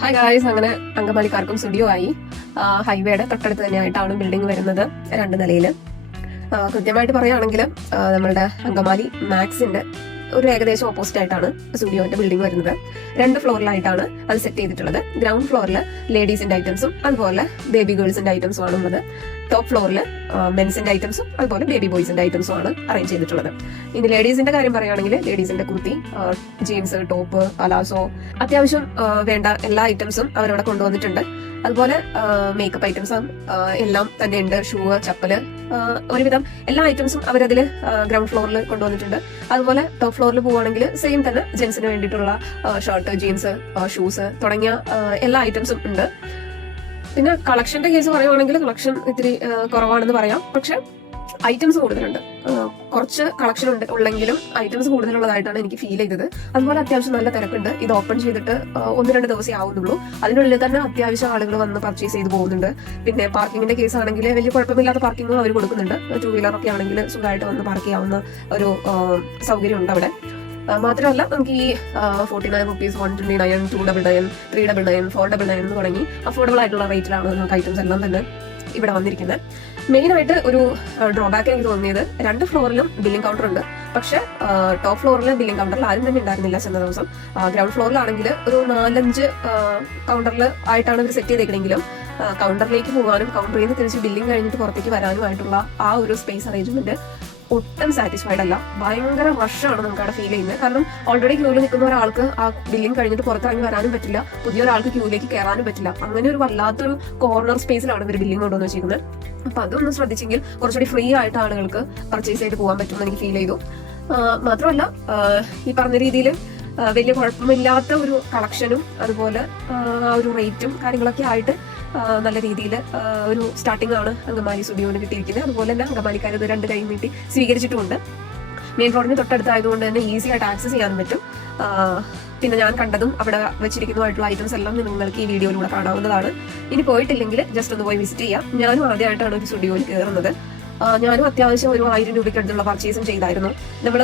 Hi guys, അങ്ങനെ അങ്കമാലിക്കാർക്കും studio ആയി. ഹൈവേയുടെ തൊട്ടടുത്ത് തന്നെയായിട്ടാണ് ബിൽഡിംഗ് വരുന്നത്, 2 നിലയിൽ. കൃത്യമായിട്ട് പറയുകയാണെങ്കിൽ നമ്മളുടെ അങ്കമാലി മാക്സിന്റെ ഒരു ഏകദേശം ഓപ്പോസിറ്റ് ആയിട്ടാണ് സ്റ്റുഡിയോന്റെ ബിൽഡിംഗ് വരുന്നത്. 2 ഫ്ലോറിലായിട്ടാണ് അത് സെറ്റ് ചെയ്തിട്ടുള്ളത്. ഗ്രൗണ്ട് ഫ്ലോറിൽ ലേഡീസിന്റെ ഐറ്റംസും അതുപോലെ ബേബി ഗേൾസിന്റെ ഐറ്റംസും ആണ് ഉള്ളത്. ടോപ്പ് ഫ്ലോറിൽ മെൻസിന്റെ ഐറ്റംസും അതുപോലെ ബേബി ബോയ്സിന്റെ ഐറ്റംസും ആണ് അറേഞ്ച് ചെയ്തിട്ടുള്ളത്. ഇനി ലേഡീസിന്റെ കാര്യം പറയുകയാണെങ്കിൽ ലേഡീസിന്റെ കുർത്തി, ജീൻസ്, ടോപ്പ്, പലാസോ, അത്യാവശ്യം വേണ്ട എല്ലാ ഐറ്റംസും അവരവിടെ കൊണ്ടുവന്നിട്ടുണ്ട്. അതുപോലെ മേക്കപ്പ് ഐറ്റംസും എല്ലാം തന്നെ ഉണ്ട്. ഷൂ, ചപ്പല്, ഒരുവിധം എല്ലാ ഐറ്റംസും അവരതിൽ ഗ്രൗണ്ട് ഫ്ലോറിൽ കൊണ്ടുവന്നിട്ടുണ്ട്. അതുപോലെ ടോപ്പ് ഫ്ലോറിൽ പോവുകയാണെങ്കിൽ സെയിം തന്നെ ജെൻസിന് വേണ്ടിയിട്ടുള്ള ഷർട്ട്, ജീൻസ്, ഷൂസ് തുടങ്ങിയ എല്ലാ ഐറ്റംസും ഉണ്ട്. പിന്നെ കളക്ഷന്റെ കേസ് പറയുവാണെങ്കിൽ കളക്ഷൻ ഇത്തിരി കുറവാണെന്ന് പറയാം. പക്ഷെ ഐറ്റംസ് കൂടുതലുണ്ട്. കുറച്ച് കളക്ഷൻ ഉള്ളെങ്കിലും ഐറ്റംസ് കൂടുതലുള്ളതായിട്ടാണ് എനിക്ക് ഫീൽ ചെയ്തത്. അതുപോലെ അത്യാവശ്യം നല്ല തിരക്കുണ്ട്. ഇത് ഓപ്പൺ ചെയ്തിട്ട് 1-2 ദിവസമേ ആവുന്നുള്ളൂ. അതിനുള്ളിൽ തന്നെ അത്യാവശ്യം ആളുകൾ വന്ന് പർച്ചേസ് ചെയ്ത് പോകുന്നുണ്ട്. പിന്നെ പാർക്കിങ്ങിന്റെ കേസ് ആണെങ്കിൽ വലിയ കുഴപ്പമില്ലാത്ത പാർക്കിങ്ങും അവർ കൊടുക്കുന്നുണ്ട്. 2 വീലറൊക്കെ ആണെങ്കിൽ സുഖമായിട്ട് വന്ന് പാർക്ക് ചെയ്യാവുന്ന ഒരു സൗകര്യം ഉണ്ട് അവിടെ. മാത്രമല്ല നമുക്ക് ഈ 49 റുപ്പീസ്, 129, 299, 399, 499 എന്ന് തുടങ്ങി അഫോർഡബിൾ ആയിട്ടുള്ള റേറ്റിലാണ് നമുക്ക് ഐറ്റംസ് എല്ലാം തന്നെ ഇവിടെ വന്നിരിക്കുന്നത്. മെയിൻ ആയിട്ട് ഒരു ഡ്രോബാക്ക് എനിക്ക് തോന്നിയത് 2 ഫ്ലോറിലും ബില്ലിംഗ് കൗണ്ടർ ഉണ്ട്. പക്ഷെ ടോപ്പ് ഫ്ലോറിൽ ബില്ലിംഗ് കൗണ്ടറിൽ ആരും തന്നെ ഉണ്ടായിരുന്നില്ല ചെന്ന ദിവസം. ഗ്രൗണ്ട് ഫ്ലോറിലാണെങ്കിൽ ഒരു 4-5 കൗണ്ടറിൽ ആയിട്ടാണ് ഇവർ സെറ്റ് ചെയ്തേക്കണെങ്കിലും കൗണ്ടറിലേക്ക് പോകാനും കൗണ്ടറിൽ നിന്ന് തിരിച്ച് ബില്ലിംഗ് കഴിഞ്ഞിട്ട് പുറത്തേക്ക് വരാനുമായിട്ടുള്ള ആ ഒരു സ്പേസ് അറേഞ്ച്മെന്റ് ഒട്ടും സാറ്റിസ്ഫൈഡ് അല്ല. ഭയങ്കര റഷാണ് നമുക്ക് അവിടെ ഫീൽ ചെയ്യുന്നത്. കാരണം ഓൾറെഡി ക്യൂവിൽ നിൽക്കുന്ന ഒരാൾക്ക് ആ ബില്ലിംഗ് കഴിഞ്ഞിട്ട് പുറത്തിറങ്ങി വരാനും പറ്റില്ല, പുതിയൊരാൾക്ക് ക്യൂവിലേക്ക് കയറാനും പറ്റില്ല. അങ്ങനെ ഒരു വല്ലാത്തൊരു കോർണർ സ്പേസിലാണ് ഇവർ ബില്ലിംഗ് കൊണ്ടുവന്ന് വെച്ചിരിക്കുന്നത്. അപ്പൊ അതൊന്ന് ശ്രദ്ധിച്ചെങ്കിൽ കുറച്ചുകൂടി ഫ്രീ ആയിട്ട് ആളുകൾക്ക് പർച്ചേസ് ചെയ്ത് പോകാൻ പറ്റുമെന്ന് എനിക്ക് ഫീൽ ചെയ്തു. മാത്രമല്ല ഈ പറഞ്ഞ രീതിയിൽ വലിയ കുഴപ്പമില്ലാത്ത ഒരു കളക്ഷനും അതുപോലെ ആ ഒരു റേറ്റും കാര്യങ്ങളൊക്കെ ആയിട്ട് നല്ല രീതിയിൽ ഒരു സ്റ്റാർട്ടിംഗ് ആണ് അങ്കമാലി സ്റ്റുഡിയോന് കിട്ടിയിരിക്കുന്നത്. അതുപോലെ തന്നെ അങ്കമാലിക്കാർ ഇത് 2 കൈ നീട്ടി സ്വീകരിച്ചിട്ടുമുണ്ട്. മെയിൻ റോഡിന് തൊട്ടടുത്തായതുകൊണ്ട് തന്നെ ഈസി ആയിട്ട് ആക്സസ് ചെയ്യാൻ പറ്റും. പിന്നെ ഞാൻ കണ്ടതും അവിടെ വെച്ചിരിക്കുന്നതായിട്ടുള്ള ഐറ്റംസ് എല്ലാം നിങ്ങൾക്ക് ഈ വീഡിയോയിലൂടെ കാണാവുന്നതാണ്. ഇനി പോയിട്ടില്ലെങ്കിൽ ജസ്റ്റ് ഒന്ന് പോയി വിസിറ്റ് ചെയ്യാം. ഞാനും ആദ്യമായിട്ടാണ് ഒരു സ്റ്റുഡിയോയിൽ കയറുന്നത്. ഞാനും അത്യാവശ്യം ഒരു 1000 രൂപയ്ക്ക് അടുത്തുള്ള പർച്ചേസും ചെയ്തായിരുന്നു. നമ്മൾ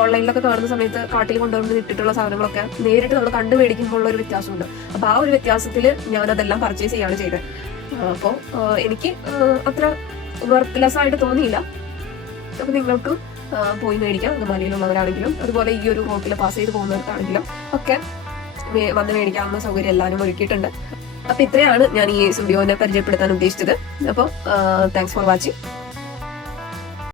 ഓൺലൈനിലൊക്കെ കാണുന്ന സമയത്ത് കാട്ടിൽ കൊണ്ടുവന്ന് ഇട്ടിട്ടുള്ള സാധനങ്ങളൊക്കെ നേരിട്ട് നമ്മൾ കണ്ടു മേടിക്കുമ്പോൾ ഒരു വ്യത്യാസമുണ്ട്. അപ്പൊ ആ ഒരു വ്യത്യാസത്തിൽ ഞാൻ അതെല്ലാം പർച്ചേസ് ചെയ്യാണ് ചെയ്തത്. അപ്പോൾ എനിക്ക് അത്ര വർത്ത് ആയിട്ട് തോന്നിയില്ല. അപ്പൊ നിങ്ങൾക്കും പോയി മേടിക്കാം, അങ്കമാലിയിലുള്ളവരാണെങ്കിലും അതുപോലെ ഈ ഒരു റോട്ടിൽ പാസ് ചെയ്ത് പോകുന്നവർക്കാണെങ്കിലും ഒക്കെ വന്ന് മേടിക്കാവുന്ന സൗകര്യം എല്ലാവരും ഒരുക്കിയിട്ടുണ്ട്. അപ്പൊ ഇത്രയാണ് ഞാൻ ഈ സ്റ്റുഡിയോനെ പരിചയപ്പെടുത്താൻ ഉദ്ദേശിച്ചത്. അപ്പോൾ താങ്ക്സ് ഫോർ വാച്ചിങ്.